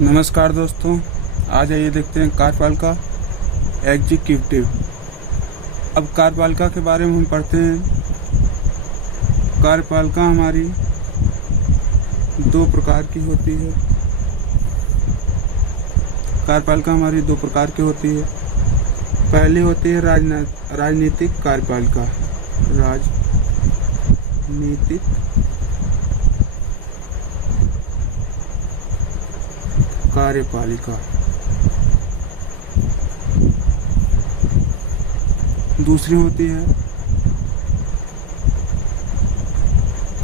नमस्कार दोस्तों, आज आइए देखते हैं कार्यपालिका एग्जीक्यूटिव। अब कार्यपालिका के बारे में हम पढ़ते हैं। कार्यपालिका हमारी दो प्रकार की होती है। कार्यपालिका हमारी दो प्रकार की होती है। पहली होती है राजनीतिक कार्यपालिका। राजनीतिक कार्यपालिका। दूसरी होती है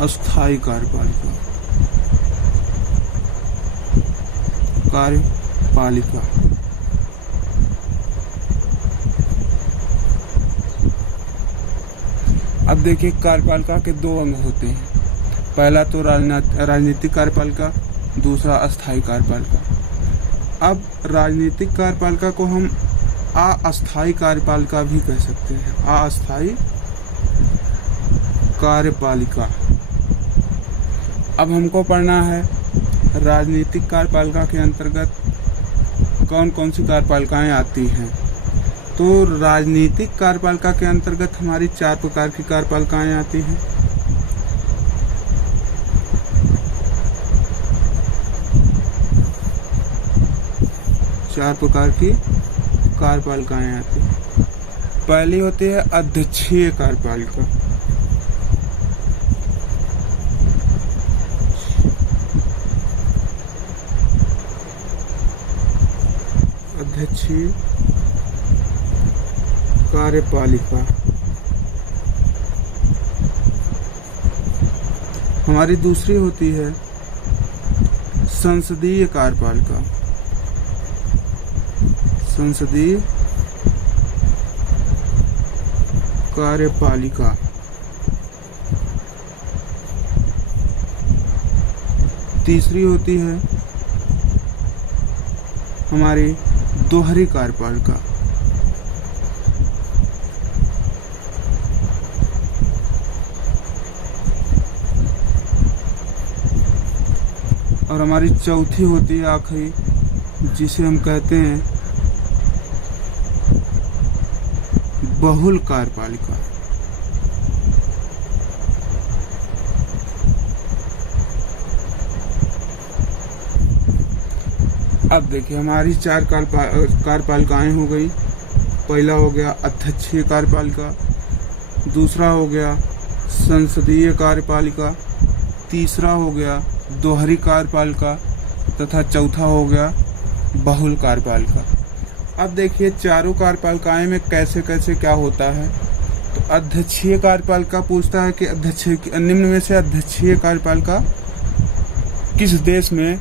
अस्थायी कार्यपालिका। अब देखिए, कार्यपालिका के दो अंग होते हैं। पहला तो राजनीतिक कार्यपालिका, दूसरा अस्थायी कार्यपालिका। अब राजनीतिक कार्यपालिका को हम अस्थायी कार्यपालिका भी कह सकते हैं। अस्थायी कार्यपालिका। अब हमको पढ़ना है राजनीतिक कार्यपालिका के अंतर्गत कौन कौन सी कार्यपालिकाएं आती हैं। तो राजनीतिक कार्यपालिका के अंतर्गत हमारी 4 प्रकार की कार्यपालिकाएं आती हैं। चार प्रकार की कार्यपालिकाएं आती हैं। पहली होती है अध्यक्षीय कार्यपालिका। अध्यक्षीय कार्यपालिका। हमारी दूसरी होती है संसदीय कार्यपालिका। संसदीय कार्यपालिका। तीसरी होती है हमारी दोहरी कार्यपालिका। और हमारी चौथी होती है आखिरी, जिसे हम कहते हैं बहुल कार्यपालिका। अब देखिए, हमारी 4 कार्यपालिकाएं हो गई। पहला हो गया अध्यक्षीय कार्यपालिका, दूसरा हो गया संसदीय कार्यपालिका, तीसरा हो गया दोहरी कार्यपालिका तथा चौथा हो गया बहुल कार्यपालिका। अब देखिए, चारों कार्यपालिकाएं में कैसे कैसे क्या होता है। तो अध्यक्षीय कार्यपालिका पूछता है कि निम्न में से अध्यक्षीय कार्यपालिका किस देश में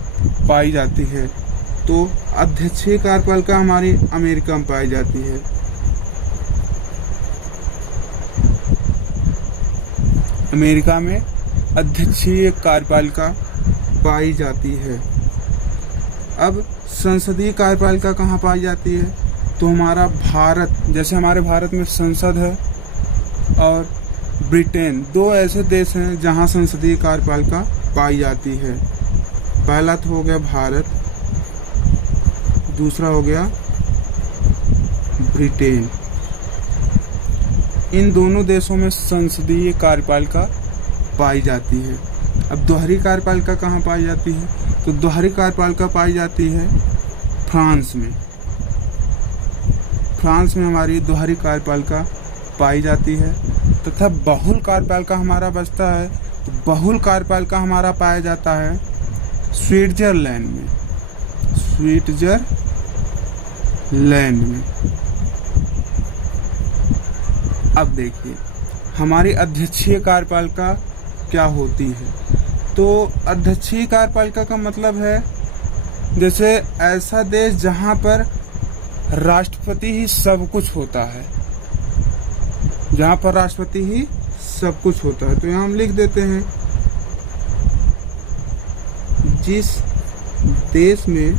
पाई जाती है। तो अध्यक्षीय कार्यपालिका हमारी अमेरिका में पाई जाती है। अमेरिका में अध्यक्षीय कार्यपालिका पाई जाती है। अब संसदीय कार्यपालिका कहाँ पाई जाती है। तो हमारा भारत, जैसे हमारे भारत में संसद है, और ब्रिटेन, 2 ऐसे देश हैं जहाँ संसदीय कार्यपालिका पाई जाती है। पहला तो हो गया भारत, दूसरा हो गया ब्रिटेन। इन दोनों देशों में संसदीय कार्यपालिका पाई जाती है। अब दोहरी कार्यपालिका कहाँ पाई जाती है। तो दोहरी कार्यपालिका पाई जाती है फ्रांस में। फ्रांस में हमारी दोहरी कार्यपालिका पाई जाती है। तथा बहुल कार्यपालिका हमारा बचता है। तो बहुल कार्यपालिका हमारा पाया जाता है स्विट्जरलैंड में। स्विट्जरलैंड में। अब देखिए, हमारी अध्यक्षीय कार्यपालिका क्या होती है। तो अध्यक्षीय कार्यपालिका का मतलब है जैसे ऐसा देश जहां पर राष्ट्रपति ही सब कुछ होता है। जहां पर राष्ट्रपति ही सब कुछ होता है। तो यहां हम लिख देते हैं, जिस देश में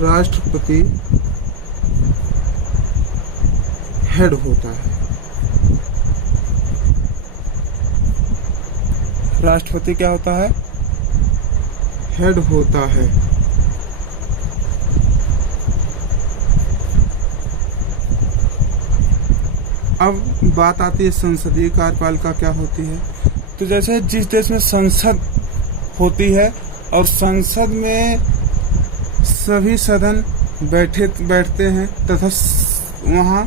राष्ट्रपति हेड होता है। राष्ट्रपति क्या होता है? हेड होता है। अब बात आती है संसदीय कार्यपालिका क्या होती है। तो जैसे जिस देश में संसद होती है और संसद में सभी सदन बैठते हैं तथा वहाँ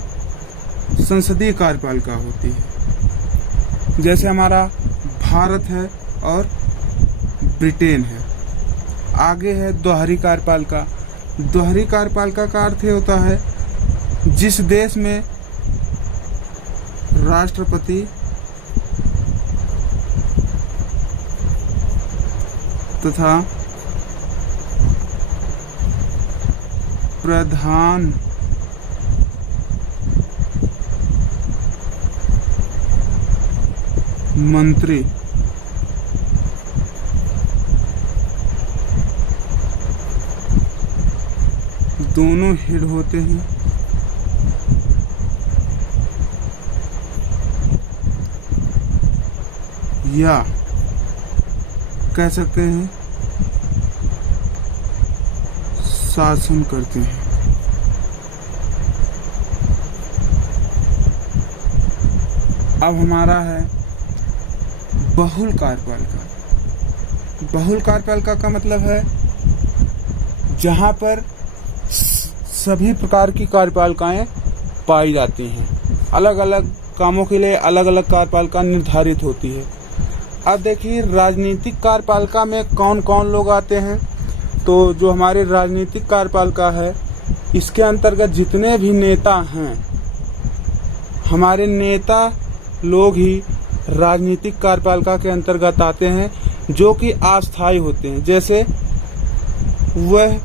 संसदीय कार्यपालिका होती है। जैसे हमारा भारत है और ब्रिटेन है। आगे है दोहरी कार्यपालिका। दोहरी कार्यपालिका का अर्थ ये होता है जिस देश में राष्ट्रपति तथा प्रधान मंत्री दोनों हेड होते हैं। या कह सकते हैं शासन करते हैं। अब हमारा है बहुल कार्यपालिका। बहुल कार्यपालिका का मतलब है जहां पर सभी प्रकार की कार्यपालिकाएं पाई जाती हैं। अलग अलग कामों के लिए अलग अलग कार्यपालिका निर्धारित होती है। अब देखिए राजनीतिक कार्यपालिका में कौन कौन लोग आते हैं। तो जो हमारी राजनीतिक कार्यपालिका है इसके अंतर्गत जितने भी नेता हैं, हमारे नेता लोग ही राजनीतिक कार्यपालिका के अंतर्गत आते हैं, जो कि अस्थायी होते हैं। जैसे वह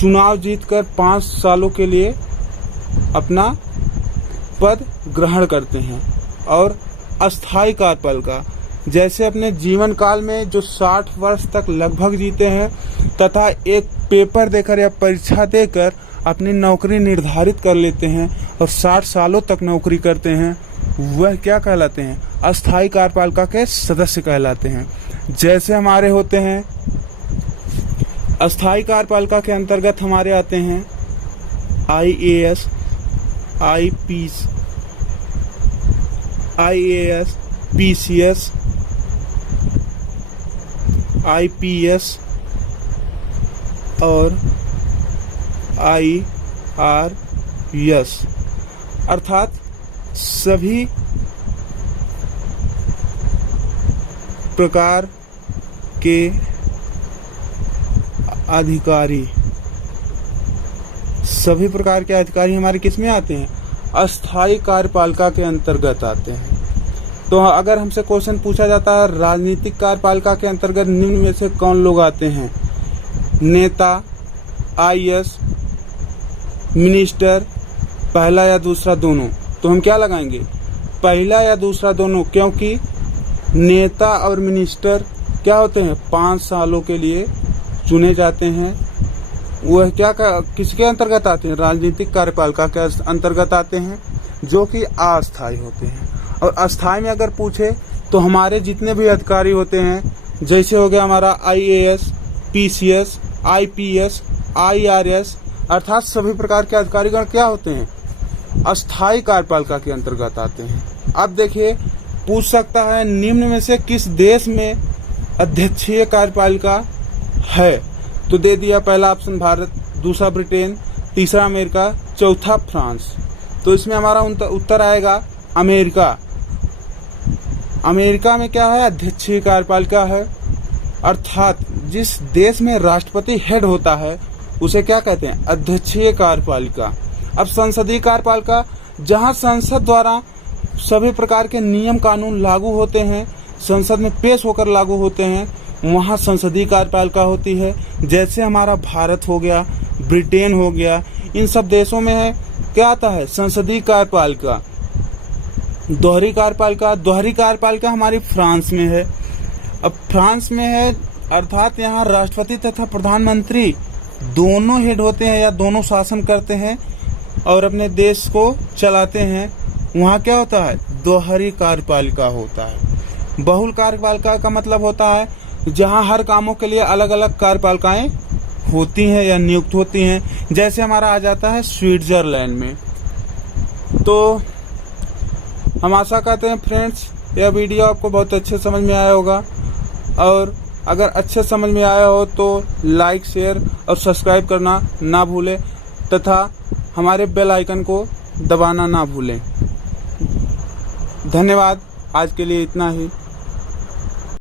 चुनाव जीतकर 5 सालों के लिए अपना पद ग्रहण करते हैं। और अस्थायी कार्यपालिका जैसे अपने जीवन काल में जो 60 वर्ष तक लगभग जीते हैं तथा एक पेपर देकर या परीक्षा देकर अपनी नौकरी निर्धारित कर लेते हैं और 60 सालों तक नौकरी करते हैं, वह क्या कहलाते हैं? अस्थायी कार्यपालिका के सदस्य कहलाते हैं। जैसे हमारे होते हैं अस्थायी कार्यपालिका के अंतर्गत हमारे आते हैं IAS, PCS, IPS और IRS, अर्थात सभी प्रकार के अधिकारी। सभी प्रकार के अधिकारी हमारे किस में आते हैं? अस्थायी कार्यपालिका के अंतर्गत आते हैं। तो अगर हमसे क्वेश्चन पूछा जाता है राजनीतिक कार्यपालिका के अंतर्गत निम्न में से कौन लोग आते हैं? नेता, IAS, मिनिस्टर, पहला या दूसरा दोनों। तो हम क्या लगाएंगे? पहला या दूसरा दोनों, क्योंकि नेता और मिनिस्टर क्या होते हैं? 5 सालों के लिए चुने जाते हैं। वह क्या किसके अंतर्गत आते हैं? राजनीतिक कार्यपालिका के अंतर्गत आते हैं, जो कि अस्थायी होते हैं। और अस्थायी में अगर पूछे तो हमारे जितने भी अधिकारी होते हैं, जैसे हो गया हमारा IAS, PCS, IPS, IRS, अर्थात सभी प्रकार के अधिकारीगण क्या होते हैं? अस्थायी कार्यपालिका के अंतर्गत आते हैं। अब देखिए पूछ सकता है निम्न में से किस देश में अध्यक्षीय कार्यपालिका है? तो दे दिया पहला ऑप्शन भारत, दूसरा ब्रिटेन, तीसरा अमेरिका, चौथा फ्रांस। तो इसमें हमारा उत्तर आएगा अमेरिका। अमेरिका में क्या है? अध्यक्षीय कार्यपालिका है। अर्थात जिस देश में राष्ट्रपति हेड होता है उसे क्या कहते हैं? अध्यक्षीय कार्यपालिका। अब संसदीय कार्यपालिका, जहां संसद द्वारा सभी प्रकार के नियम कानून लागू होते हैं, संसद में पेश होकर लागू होते हैं, वहां संसदीय कार्यपालिका होती है। जैसे हमारा भारत हो गया, ब्रिटेन हो गया, इन सब देशों में है क्या आता है? संसदीय कार्यपालिका। दोहरी कार्यपालिका हमारी फ्रांस में है। अब फ्रांस में है अर्थात यहाँ राष्ट्रपति तथा प्रधानमंत्री दोनों हेड होते हैं या दोनों शासन करते हैं और अपने देश को चलाते हैं। वहाँ क्या होता है? दोहरी कार्यपालिका होता है। बहुल कार्यपालिका का मतलब होता है जहां हर कामों के लिए अलग अलग कार्यपालिकाएं होती हैं या नियुक्त होती हैं। जैसे हमारा आ जाता है स्विट्जरलैंड में। तो हम आशा करते हैं फ्रेंड्स यह वीडियो आपको बहुत अच्छे समझ में आया होगा, और अगर अच्छे समझ में आया हो तो लाइक, शेयर और सब्सक्राइब करना ना भूलें तथा हमारे बेल आइकन को दबाना ना भूलें। धन्यवाद। आज के लिए इतना ही।